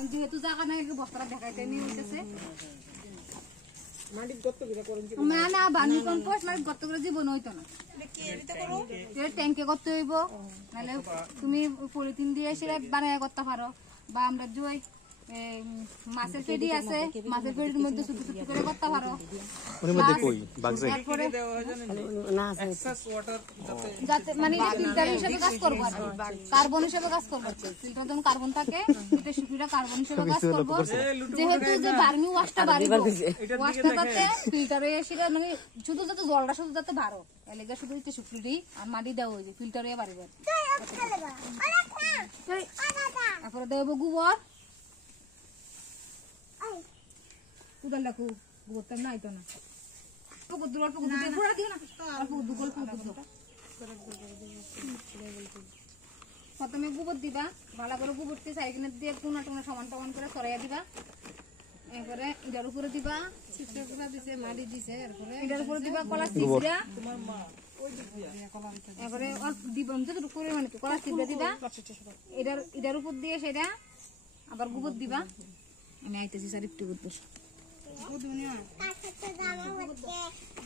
কারণ যেহেতু জায়গা নাই বস্তাটা দেখাইতে নিয়ে হইতেছে মাটির গর্ত করে করেন কি না বানি কম্পোস্ট মানে গর্ত করে জীবন হইতো না কি এরিতে করো এটা ট্যাঙ্কে করতে হইব নাহলে তুমি পলিথিন দিয়ে সেটা বানায় করতে পারো বা আমরা যে মাছের পেডি আছে মাছের পেডির মধ্যে ছোট ছোট করে করতে পারো ওর মধ্যে কই বাগজে তারপরে দেওয়া হয় জানেন না এক্সেস ওয়াটার যাতে মানে ফিল্টার হিসেবে কাজ করবো আর কার্বন হিসেবে কাজ করবো ফিল্টার যখন কার্বন থাকে এটা শুকিয়ে কার্বন হিসেবে কাজ করবো যেহেতু যে বার্মি ওয়াশটা বাড়িব ওয়াশটা যাতে ফিল্টারে এসে মানে শুধু যাতে জলটা শুধু যাতে বাড়ো এলাকা শুধু একটু শুকরি আর মাটি দেওয়া হয়েছে ফিল্টারে বাড়িব তারপরে দেবো গোবর কুদাল ডাকু গোবরটা না আইতো না প্রথমে গোবর দিবা ভালো করে গোবরটি চারিখানে দিয়ে কোনা টোনা সমান সমান করে ছড়াইয়া দিবা এরপরে এটার উপরে দিবা মাটি দিছে এটার উপরে দিবা কলা চিপড়া এরপরে দিবা যতটুকু করে মানে কলা চিপড়া দিবা এটার উপর দিয়ে সেটা আবার গোবর দিবা আমি আইতেছি স্যার একটু গোবর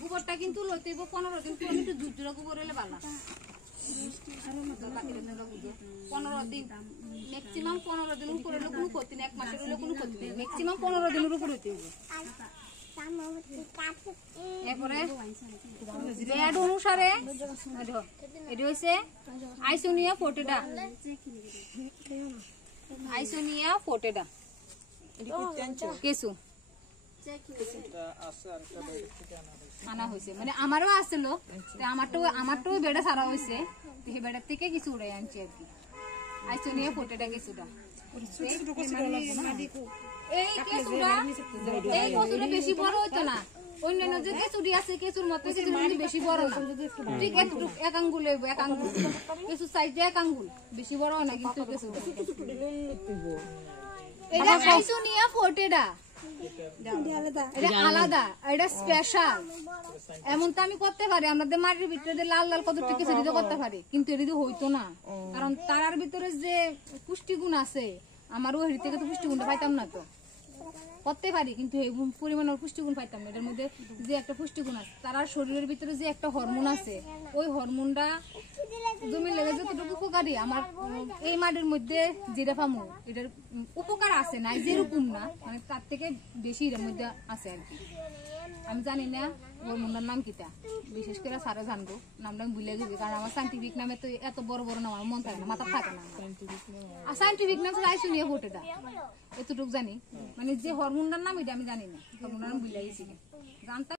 গোবরটা কিন্তু লইতে 15 দিন পুরো একটু জুজুরা গোবর হলে ভালো 15 দিন ম্যাক্সিমাম 15 দিন উপরে হলে কোনো ক্ষতি নেই 1 মাসের হলে কোনো ক্ষতি নেই ম্যাক্সিমাম 15 দিনের উপরে হইতে হবে এরপরে রেড অনুসারে এটা হইছে আইসোনিয়া ফোটেডা কেসু আনা হয়েছে মানে আমারও আসলো আমারটাও বেড়া সারা হয়েছে সেই বেড়ার থেকে কিছু উড়াই আনছি আর কি আইসোনিয়া ফোটেডা কিছুটা এই কেঁচুটা বেশি বড় হইতো না অন্যান্য যে কেঁচুটি আছে কেঁচুর মতো বেশি বড় না ঠিক এক আঙ্গুল কেঁচুর সাইজ 1 আঙ্গুল বেশি বড় হয় না কিন্তু এটা আইসোনিয়া ফোটেডা এটা আলাদা এটা স্পেশাল এমন তো আমি করতে পারি আমাদের মাটির ভিতরে লাল লাল কত কিছু দিতে করতে পারি কিন্তু এটা হইতো না কারণ তারার ভিতরে যে পুষ্টিগুণ আছে আমারও হেরি থেকে তো পুষ্টিগুণটা পাইতাম না তো করতে পারি কিন্তু এই পরিমাণের পুষ্টিগুণ পাইতাম না এটার মধ্যে যে একটা পুষ্টিগুণ আছে তার শরীরের ভিতরে যে একটা হরমোন আছে ওই হরমোনটা জমির লেগে যতটুকু উপকারী আমার এই মাটির মধ্যে যেটা পামু এটার উপকার আছে না যেরকম না মানে তার থেকে বেশি এর মধ্যে আছে আর কি আমি জানি না হরমোনটার নাম কিটা বিশেষ করে সারা জানবো নামটা আমি ভুলে গেছি কারণ আমার সাইন্টিফিক নামে তো এত বড় বড় নাম আমার মন থাকে না মাথা থাকে না আর সাইন্টিফিক নাম আইসোনিয়া ফোটেডা এতটুকু জানি মানে যে হরমোনটার নাম এটা আমি জানি না হরমোনটার নাম ভুলে গেছি জানতাম